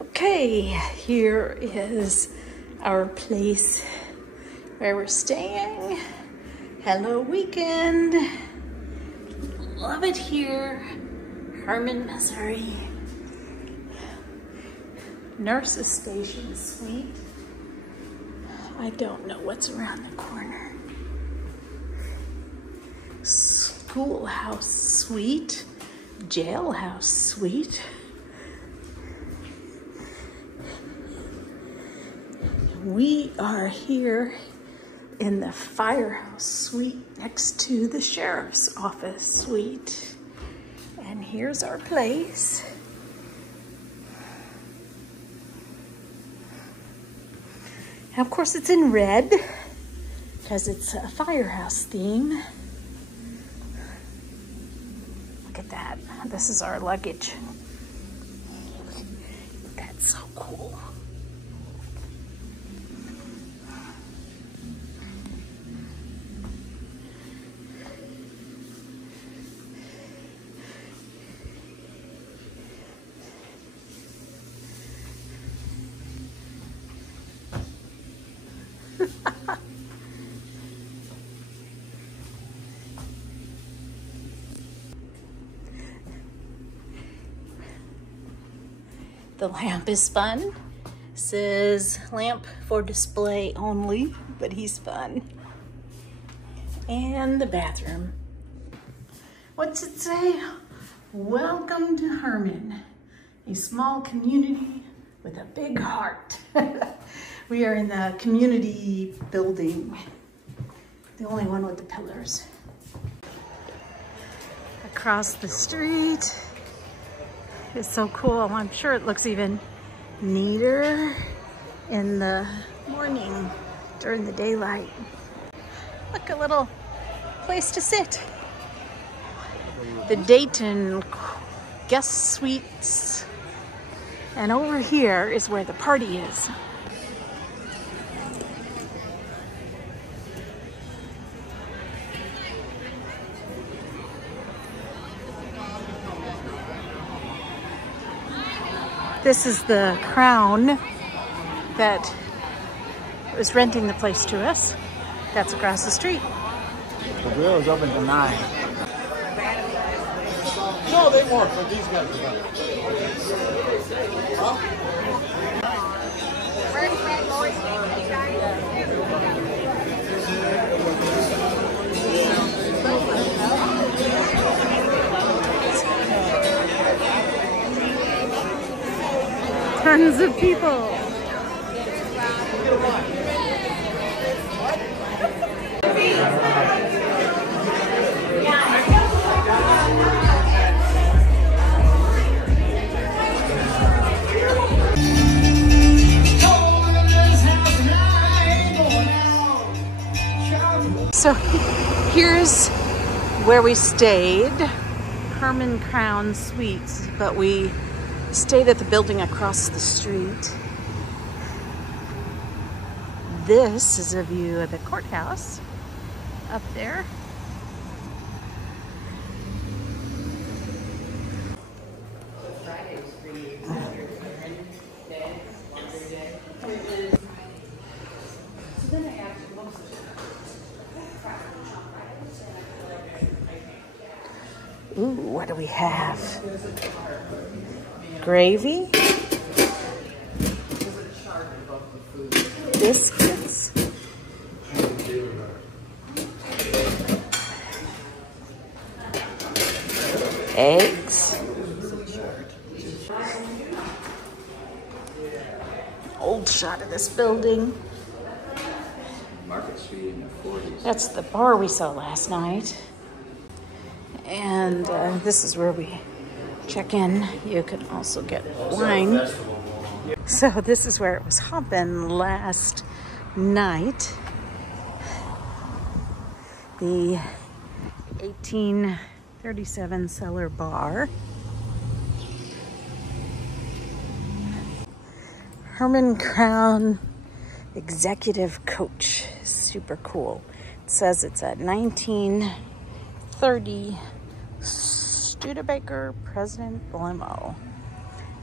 Okay, here is our place where we're staying. Hello, weekend. Love it here. Hermann, Missouri. Nurse's Station Suite. I don't know what's around the corner. Schoolhouse Suite. Jailhouse Suite. We are here in the firehouse suite next to the sheriff's office suite. And here's our place. And of course it's in red because it's a firehouse theme. Look at that. This is our luggage. That's so cool. The lamp is fun. Says lamp for display only, but he's fun. And the bathroom. What's it say? Welcome to Hermann, a small community with a big heart. We are in the community building, the only one with the pillars. Across the street. It's so cool. I'm sure it looks even neater in the morning during the daylight. Look, a little place to sit. The Dayton guest suites. And over here is where the party is. This is the Crown that was renting the place to us. That's across the street. The grill is open to 9. No, they weren't, but these guys are better. Huh? Tons of people. So here's where we stayed, Hermann Crown Suites, but we stayed at the building across the street. This is a view of the courthouse up there. Ooh, what do we have? Gravy, biscuits, eggs, old shot of this building. That's the bar we saw last night. And this is where we check in. You can also get wine. So this is where it was hopping last night. The 1837 cellar bar. Hermann Crown Executive Coach. Super cool. It says it's a 1930 Studebaker President limo.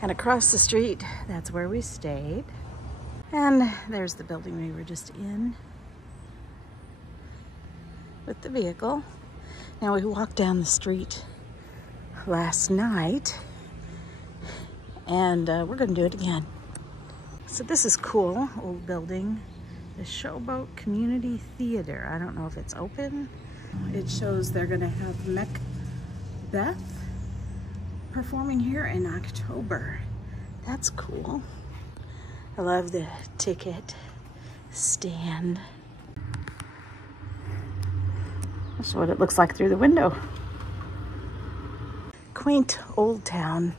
And across the street, that's where we stayed. And there's the building we were just in with the vehicle. Now we walked down the street last night, and we're gonna do it again. So this is cool, old building. The Showboat Community Theater. I don't know if it's open. It shows they're gonna have Macbeth performing here in October. That's cool. I love the ticket stand. That's what it looks like through the window. Quaint old town.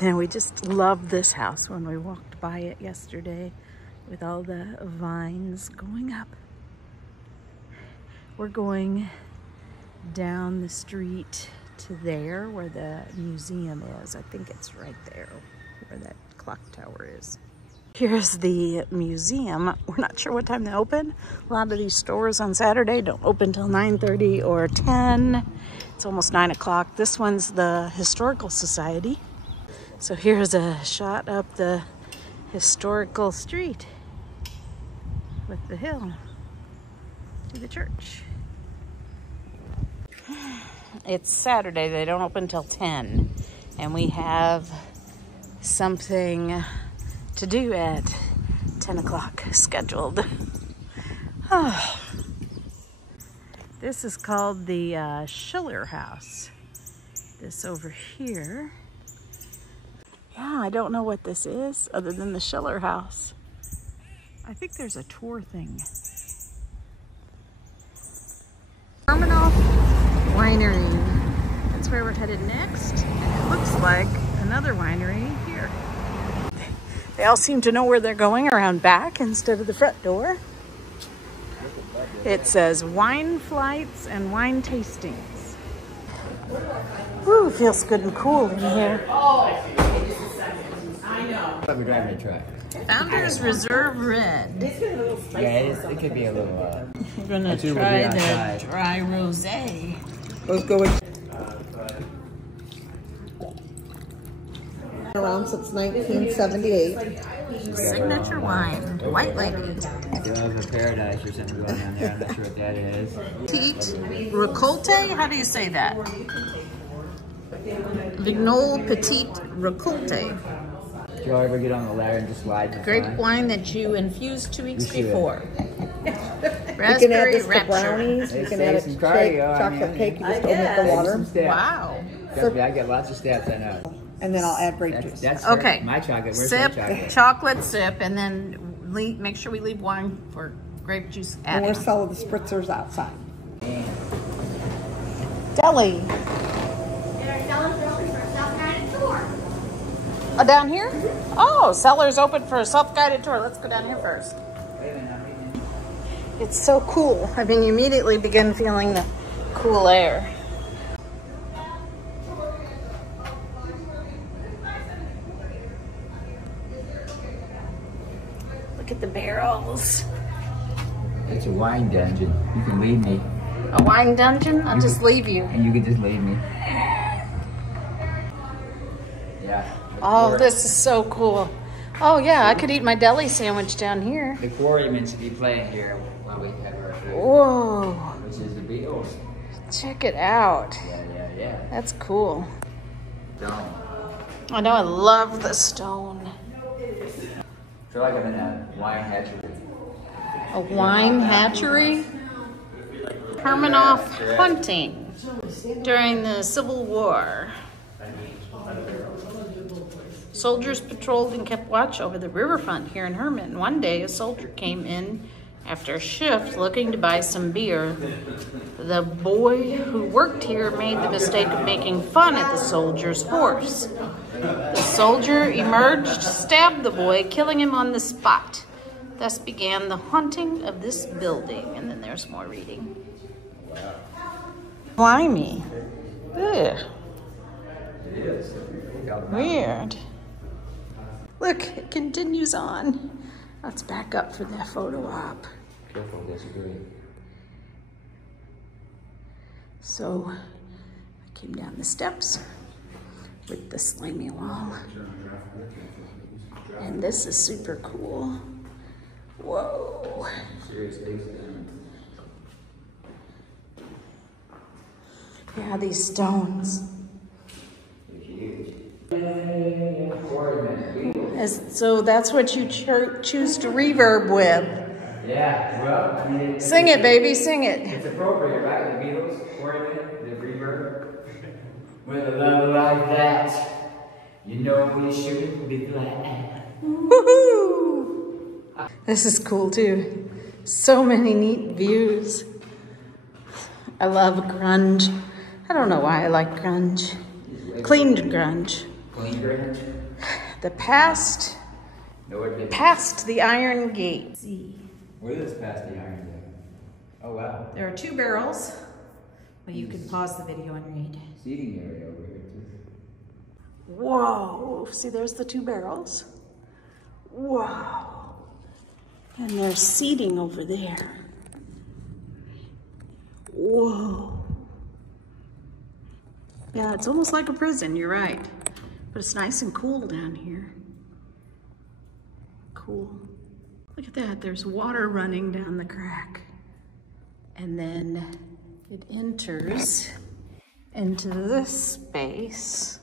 And we just loved this house when we walked by it yesterday with all the vines going up. We're going down the street to there where the museum is. I think it's right there where that clock tower is. Here's the museum. We're not sure what time they open. A lot of these stores on Saturday don't open till 9:30 or 10. It's almost 9 o'clock. This one's the Historical Society. So here's a shot up the historical street with the hill to the church. It's Saturday. They don't open till 10. And we have something to do at 10 o'clock scheduled. Oh. This is called the Schiller House. This over here. Yeah, I don't know what this is other than the Schiller House. I think there's a tour thing. Terminal Winery. That's where we're headed next. And it looks like another winery here. They all seem to know where they're going, around back instead of the front door. It says wine flights and wine tastings. Woo, feels good and cool in here. I'm driving a truck. Founders Reserve Red. Yeah, it could be a little. We're gonna try the dry rosé. Let's go with. Around since 1978. Signature wine, White Lady. Rose of Paradise or something going on there. I'm not sure what that is. Petite Récolte? How do you say that? Vignole Petite Récolte. Did you ever get on the ladder and just slide? Grape wine that you infused 2 weeks You should. before. You can add Raspberry this to Rapture. brownies. You can add it to Some cake, cardio, I chocolate mean, cake. You just omit the water, Wow. I got lots of steps, I know. and then I'll add grape juice. That's Okay. my chocolate. Where's Sip, my chocolate? chocolate sip, and then make sure we leave wine for grape juice And we're adding. selling the spritzers outside. Deli. Oh, down here? Oh, Cellar's open for a self-guided tour. Let's go down here first. It's so cool. I mean, you immediately begin feeling the cool air. Look at the barrels. It's a wine dungeon. You can leave me. A wine dungeon? I'll just leave you. And you can just leave me. Yeah. Oh, this is so cool. Oh yeah, I could eat my deli sandwich down here. The quarrymen should be playing here while we have our food. Whoa, Which is the Beatles. check it out. Yeah. That's cool. Don't. I know, I love the stone. I feel like I'm in a wine hatchery. A wine hatchery? Hermanoff hunting during the Civil War. Soldiers patrolled and kept watch over the riverfront here in Hermann. One day, a soldier came in after a shift looking to buy some beer. The boy who worked here made the mistake of making fun at the soldier's horse. The soldier emerged, stabbed the boy, killing him on the spot. Thus began the haunting of this building. And then there's more reading. Slimy. Ugh. Weird. Look, it continues on. Let's back up for that photo op. Careful, disagree. So I came down the steps, with the slimy wall. And this is super cool. Whoa. Yeah, these stones. So that's what you choose to reverb with. Yeah, well, I mean... Sing it, baby, sing it. It's appropriate, right? The Beatles, quartet, the reverb. With a love like that, you know you shouldn't be glad. Woohoo! This is cool too. So many neat views. I love grunge. I don't know why I like grunge. Cleaned grunge. Clean grunge? The past the Iron Gate. What is past the Iron Gate? Oh wow. There are 2 barrels. Well, you can pause the video and read. Seating area over here too. Whoa, see there's the 2 barrels. Whoa. And there's seating over there. Whoa. Yeah, it's almost like a prison, you're right. But it's nice and cool down here. Cool. Look at that, there's water running down the crack. And then it enters into this space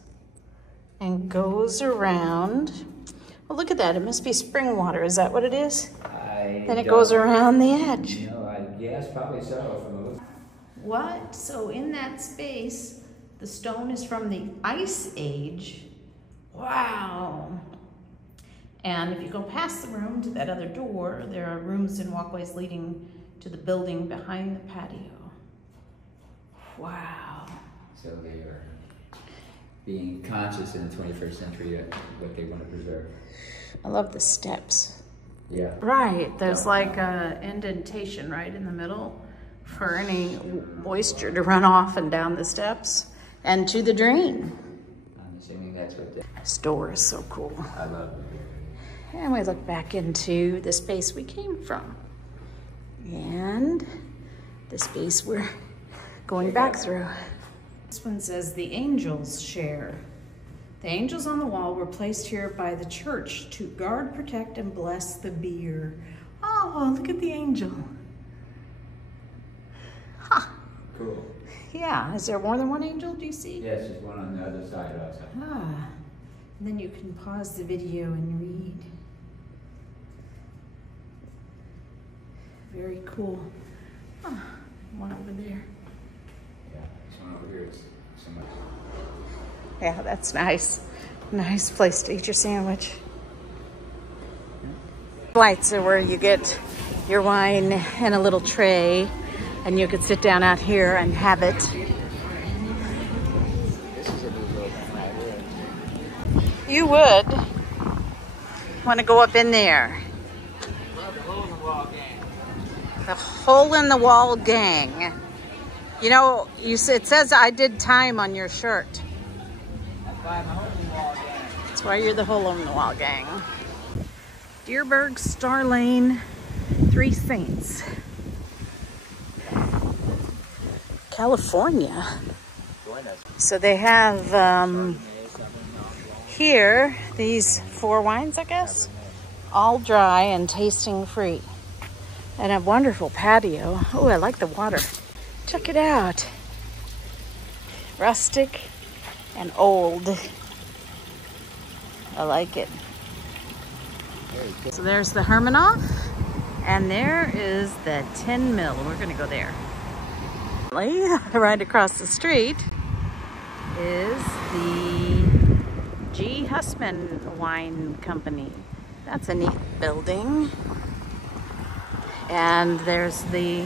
and goes around. Well, look at that, it must be spring water. Is that what it is? Then it goes around the edge. No, I guess probably so. What? So in that space, the stone is from the Ice Age. Wow. And if you go past the room to that other door, there are rooms and walkways leading to the building behind the patio. Wow. So they are being conscious in the 21st century of what they want to preserve. I love the steps. Yeah. Right, there's like a indentation right in the middle for any moisture to run off and down the steps and to the drain. I'm assuming that's what This door is so cool. I love it. And we look back into the space we came from. And the space we're going back through. This one says the angels share. The angels on the wall were placed here by the church to guard, protect, and bless the beer. Oh, look at the angel. Huh. Cool. Yeah, is there more than one angel, do you see? Yes, there's one on the other side also. Ah, and then you can pause the video and read. Very cool. Oh, one over there. Yeah, this one over here is so much. Yeah, that's nice. Nice place to eat your sandwich. Lights are where you get your wine in a little tray, and you could sit down out here and have it. This is a new little thing right here. You would want to go up in there. The hole in the wall gang. You know, it says I did time on your shirt. That's why you're the hole in the wall gang. Deerberg, Star Lane, 3 Saints. California. So they have here these 4 wines, I guess, all dry and tasting free. And a wonderful patio. Oh, I like the water. Check it out. Rustic and old. I like it. So there's the Hermanoff, and there is the Tin Mill. We're gonna go there. Right across the street is the G. Hussman Wine Company. That's a neat building. And there's the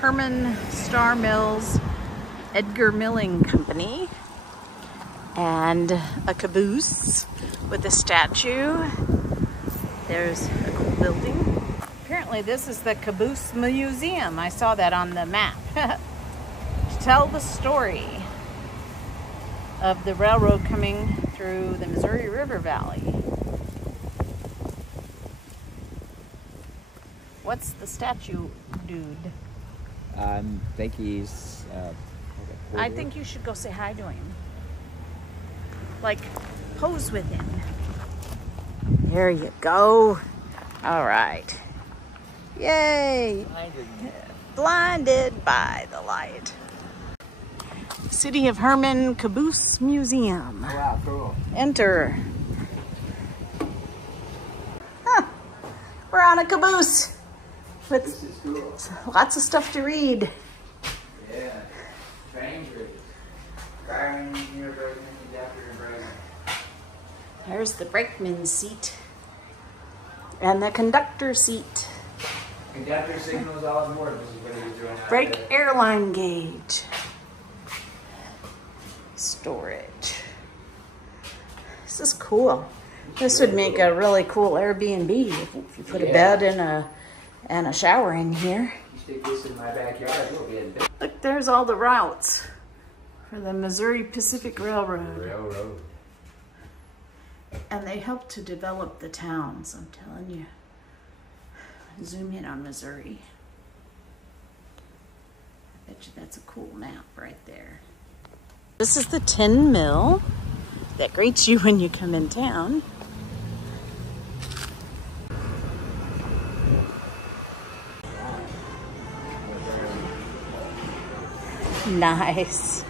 Herman Star Mills Edgar Milling Company, and a caboose with a statue. There's a cool building. Apparently this is the Caboose Museum. I saw that on the map. To tell the story of the railroad coming through the Missouri River Valley. What's the statue dude? I think he's... I think you should go say hi to him. like pose with him. There you go. All right. Yay. Blinded by the light. City of Hermann Caboose Museum. Wow, cool. Enter. Huh. We're on a caboose with This is cool. lots of stuff to read. Yeah. Trains are driving, brakeman, conductor, and brakeman. There's the brakeman seat and the conductor seat. Conductor signals all aboard. This is what he was doing out Brake there. airline gauge. Storage. This is cool. This would make a really cool Airbnb if you put a bed and a shower in here. You stick this in my backyard, we'll be in bed. Look, there's all the routes for the Missouri Pacific Railroad. Railroad. And they helped to develop the towns, I'm telling you. Zoom in on Missouri. I bet you that's a cool map right there. This is the tin mill that greets you when you come in town. Nice.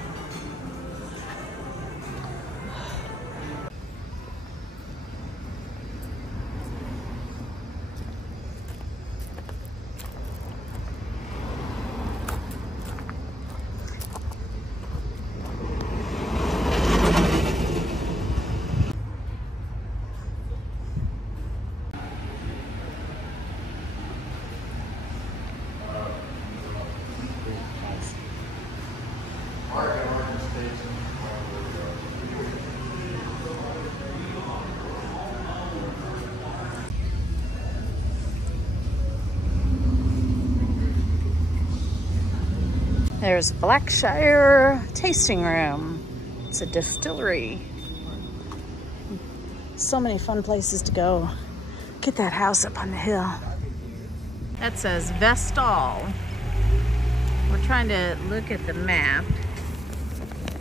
There's Blackshire Tasting Room. It's a distillery. So many fun places to go. Get that house up on the hill. That says Vestal. We're trying to look at the map.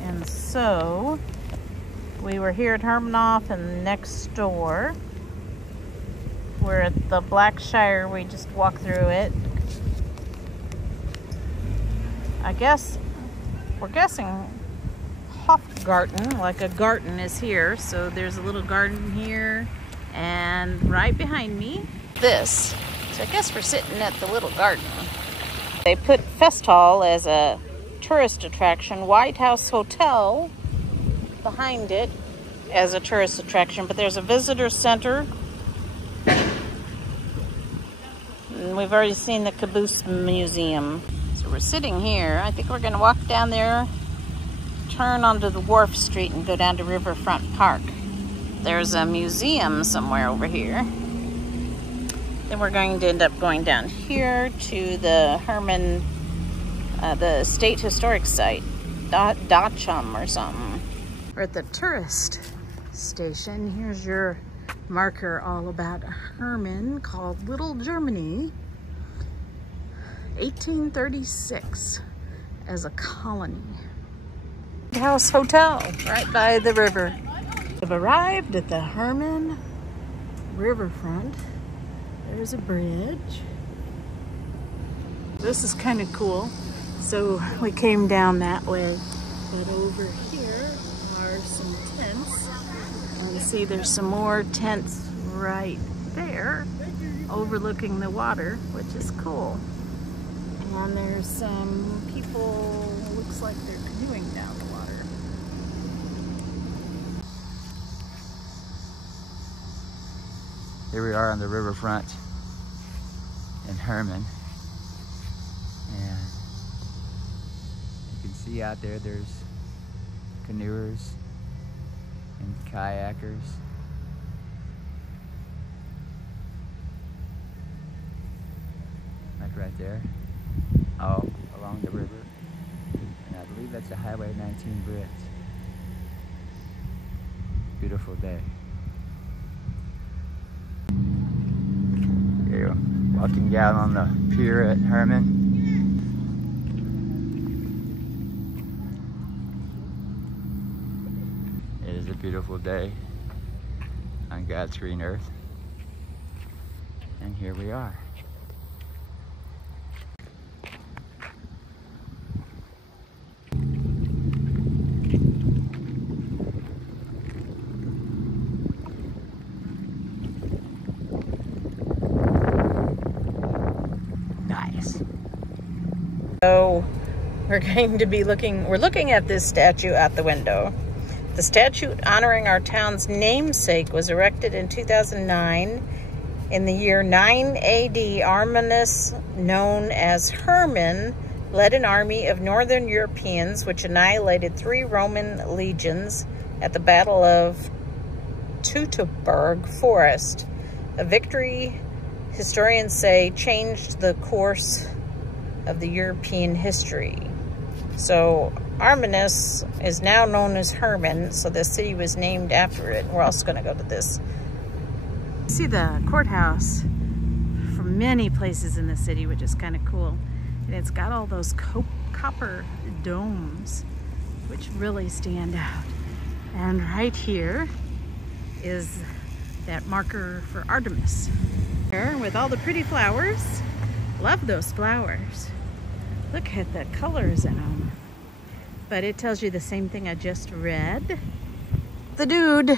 And so, we were here at Hermanoff and next door. We're at the Blackshire, we just walked through it. I guess, we're guessing Hofgarten, like a garden is here. So there's a little garden here and right behind me, this. So I guess we're sitting at the little garden. They put Festhall as a tourist attraction, White House Hotel behind it as a tourist attraction, but there's a visitor center. And we've already seen the Caboose Museum. So we're sitting here. I think we're gonna walk down there, turn onto the Wharf Street and go down to Riverfront Park. There's a museum somewhere over here. Then we're going to end up going down here to the Hermann, the State Historic Site, Dachshund or something. We're at the tourist station. Here's your marker all about Hermann called Little Germany. 1836 as a colony. House Hotel right by the river. We've arrived at the Hermann riverfront. There's a bridge. This is kind of cool. So we came down that way, but over here are some tents. And you see there's some more tents right there overlooking the water, which is cool. And there's some people, looks like they're canoeing down the water. Here we are on the riverfront in Hermann. And you can see out there, there's canoers and kayakers. Like right there. Oh, along the river. And I believe that's a Highway 19 bridge. Beautiful day. Here you go. Walking down on the pier at Hermann. It is a beautiful day on God's green earth. And here we are. Nice. So we're going to be we're looking at this statue out the window. The statue honoring our town's namesake was erected in 2009. In the year 9 AD, Arminius, known as Hermann, led an army of northern Europeans which annihilated 3 Roman legions at the Battle of Teutoburg Forest. A victory, historians say, changed the course of the European history. So Arminius is now known as Hermann, so the city was named after it. We're also going to go to this. You see the courthouse from many places in the city, which is kind of cool. And it's got all those copper domes, which really stand out. And right here is that marker for Artemis. Here with all the pretty flowers. Love those flowers. Look at the colors in them. But it tells you the same thing I just read. The dude.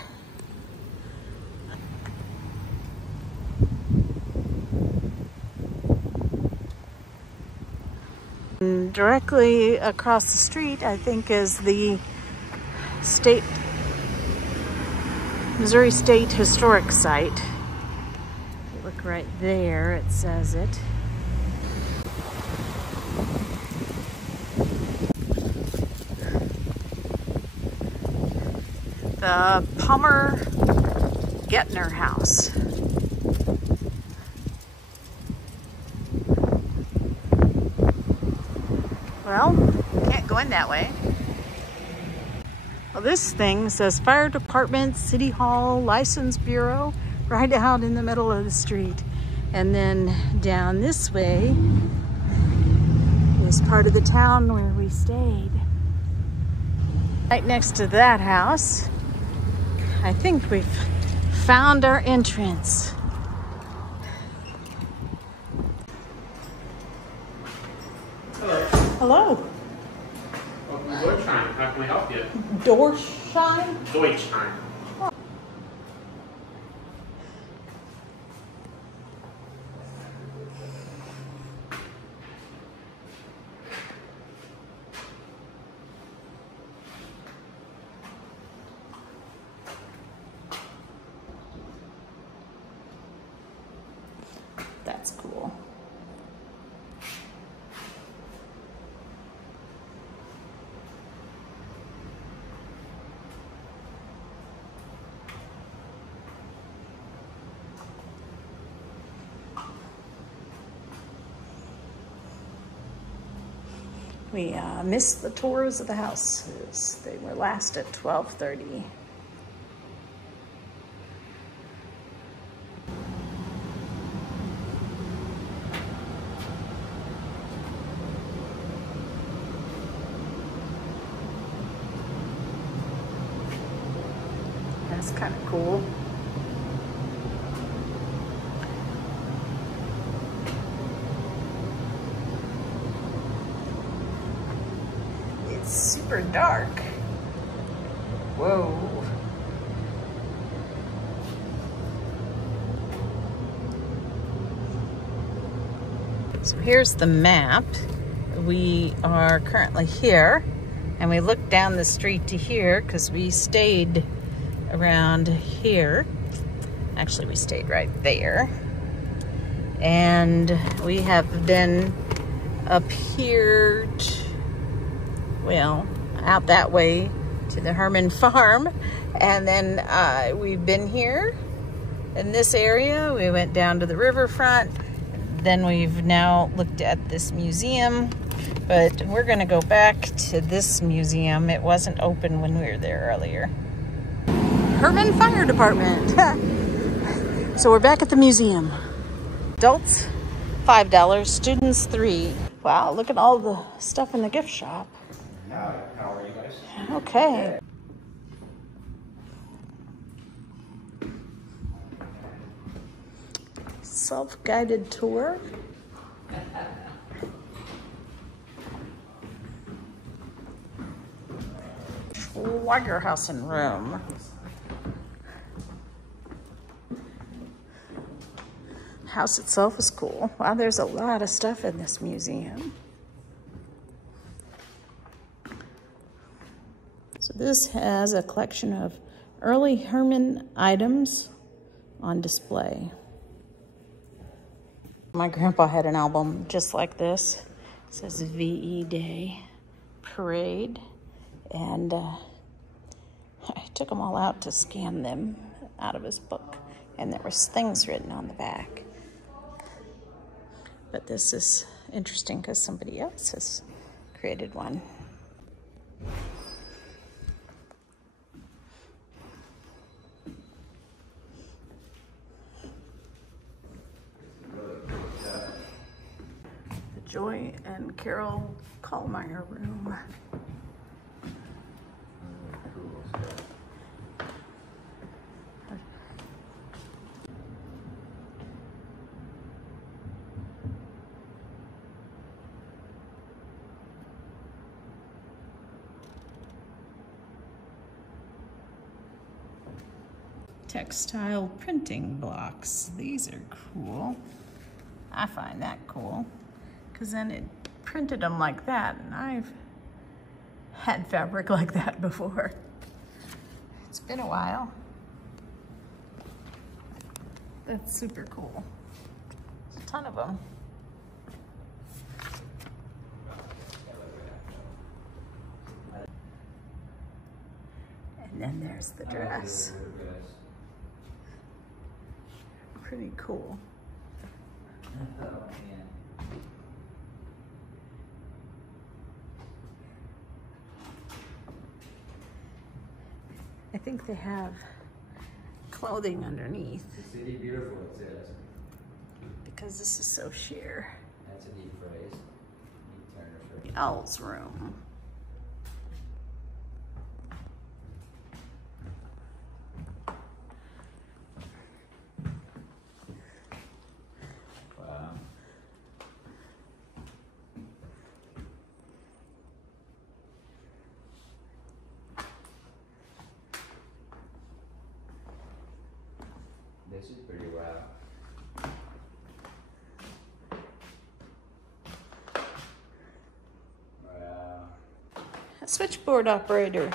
And directly across the street, I think, is the Missouri State Historic Site. If you look right there, it says it. The Palmer Gettner House. Well, can't go in that way. Well, this thing says Fire Department, City Hall, License Bureau, right out in the middle of the street. And then down this way is part of the town where we stayed. Right next to that house, I think we've found our entrance. Hello. Hello. Welcome to Deutschheim. How can we help you? Dorschein? Deutschheim. That's cool. We missed the tours of the houses. They were last at 12:30. That's kind of cool. It's super dark. Whoa. So here's the map. We are currently here, and we looked down the street to here because we stayed around here. Actually, we stayed right there. And we have been up here, well, out that way to the Hermann farm. And then we've been here in this area. We went down to the riverfront. Then we've now looked at this museum. But we're gonna go back to this museum. It wasn't open when we were there earlier. Hermann Fire Department. So we're back at the museum. Adults, $5. Students, $3. Wow, look at all the stuff in the gift shop. How are you guys? Okay. self-guided tour. Lagerhausen room. House itself is cool. Wow, there's a lot of stuff in this museum. So this has a collection of early Hermann items on display. My grandpa had an album just like this. It says VE Day Parade. And I took them all out to scan them out of his book. And there was things written on the back. But this is interesting because somebody else has created one. The Joy and Carol Kallmeyer room. Textile printing blocks. These are cool. I find that cool because then it printed them like that, and I've had fabric like that before. It's been a while. That's super cool. There's a ton of them. And then there's the dress. Pretty cool. I think they have clothing underneath. The city beautiful, it says. Because this is so sheer. That's a neat phrase. Neat turn of phrase. The owl's room. Wow. This is pretty wow. Wow. A switchboard operator.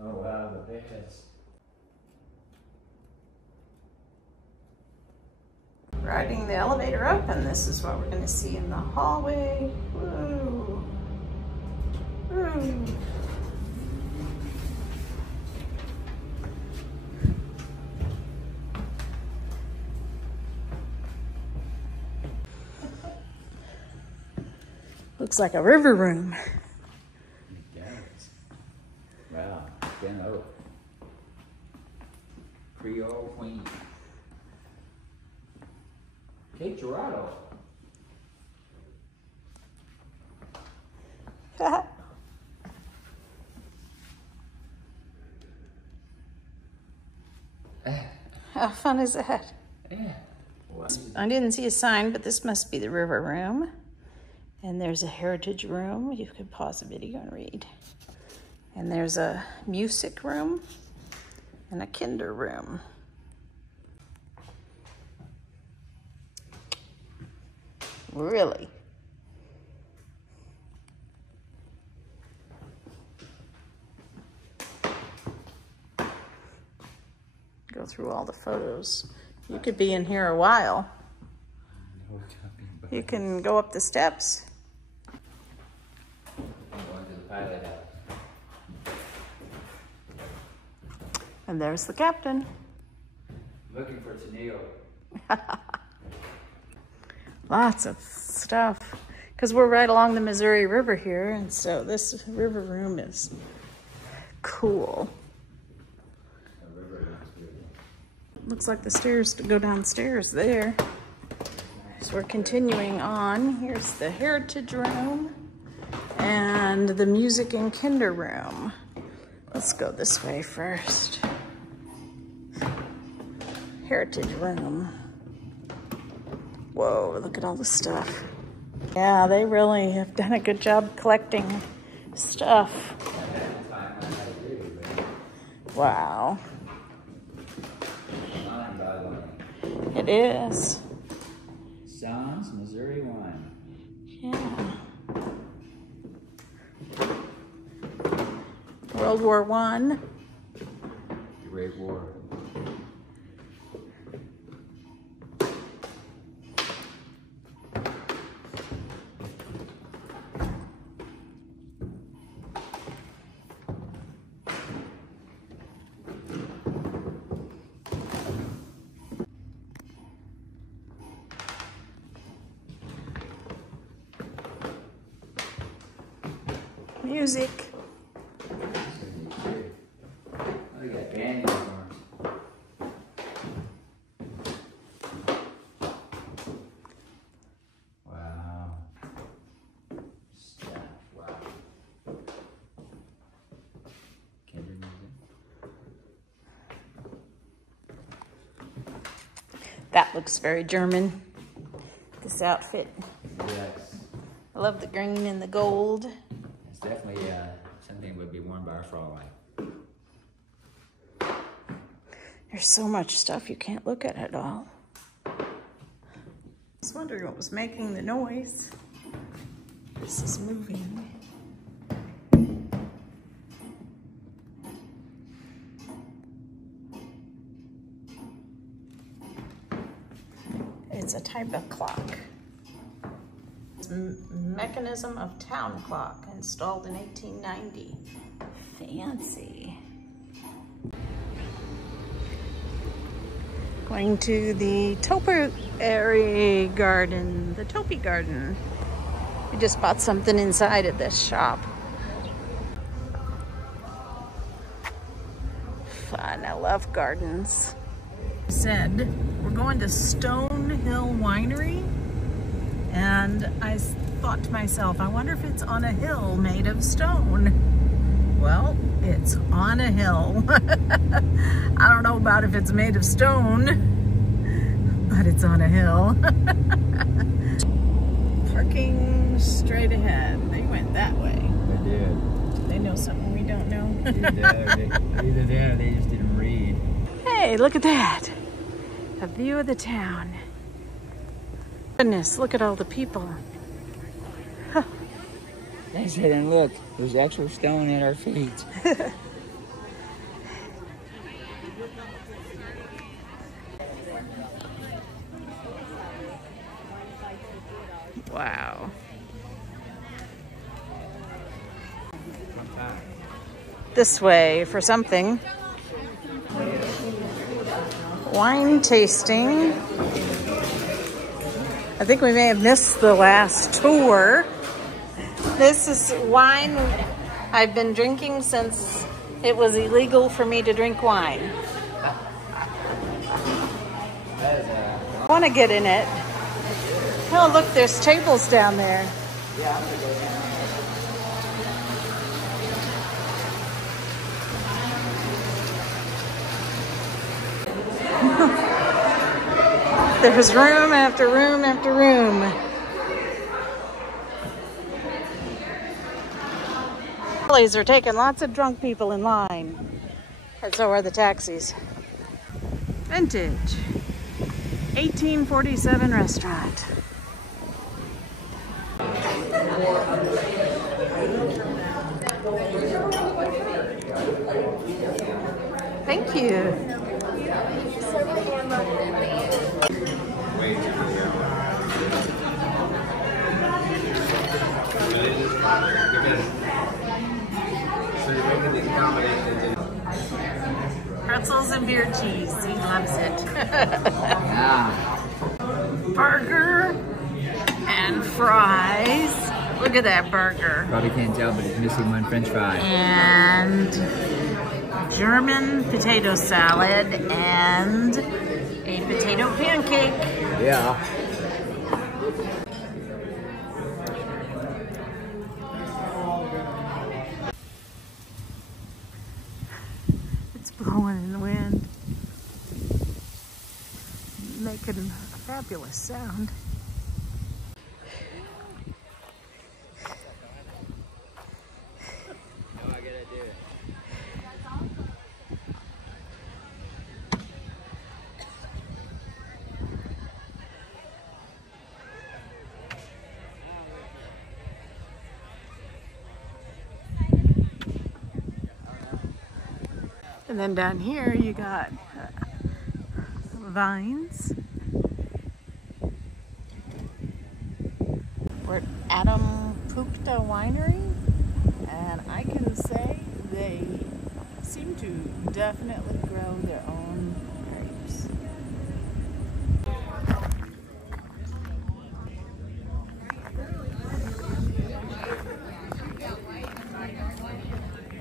Oh wow, the beds. Riding the elevator up, and this is what we're going to see in the hallway. Woo. Woo. Looks like a river room. It does. Wow, been over. Creole Queen. Cape Girardeau. How fun is that? Yeah. Wow. I didn't see a sign, but this must be the river room. And there's a heritage room. You could pause the video and read. And there's a music room and a kinder room. Really? Go through all the photos. You could be in here a while. You can go up the steps. I'm going to the pilot house. And there's the captain. Looking for Teneo. Lots of stuff. Because we're right along the Missouri River here, and so this river room is cool. Looks like the stairs to go downstairs there. So we're continuing on. Here's the Heritage Room and the Music and Kinder Room. Let's go this way first. Heritage Room. Whoa, look at all the stuff. Yeah, they really have done a good job collecting stuff. Wow. It is. Hermann Missouri wine. Yeah. World War I. Great War. Music. Oh, you got band uniforms. Wow. Stuff. Wow. Kinder music. That looks very German. This outfit. Yes. I love the green and the gold. It's definitely something that would be worn by our Fraulein. There's so much stuff you can't look at it all. I was wondering what was making the noise. This is moving. It's a type of clock. It's mechanism of town clock, installed in 1890. Fancy. Going to the topiary garden, the Topi garden. We just bought something inside of this shop. Fun, I love gardens. Said, we're going to Stone Hill Winery, and I thought to myself, I wonder if it's on a hill made of stone. Well, it's on a hill. I don't know about if it's made of stone, but it's on a hill. Parking straight ahead. They went that way. They did. They know something we don't know. Either there, they just didn't read. Hey, look at that. A view of the town. Goodness, look at all the people. Huh. They said, and look, there's actual stone at our feet. Wow. This way for something. Wine tasting. I think we may have missed the last tour. This is wine I've been drinking since it was illegal for me to drink wine. I want to get in it. Oh, look, there's tables down there. Yeah, I'm gonna go down. There's room after room after room. Police are taking lots of drunk people in line. And so are the taxis. Vintage 1847 restaurant. Thank you. Pretzels and beer cheese. He loves it. Yeah. Burger and fries. Look at that burger. Probably can't tell, but it's missing one French fry. And German potato salad and a potato pancake. Yeah. making a fabulous sound. And then down here you got vines. We're at Adam Pupta Winery, and I can say they seem to definitely grow their own grapes.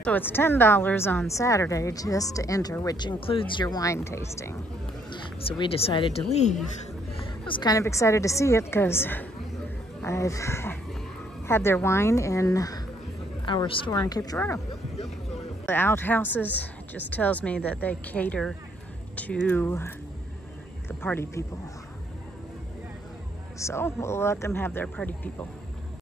So it's $10 on Saturday just to enter, which includes your wine tasting. So we decided to leave. I was kind of excited to see it because I've had their wine in our store in Cape Girardeau. The outhouses just tells me that they cater to the party people. So we'll let them have their party people.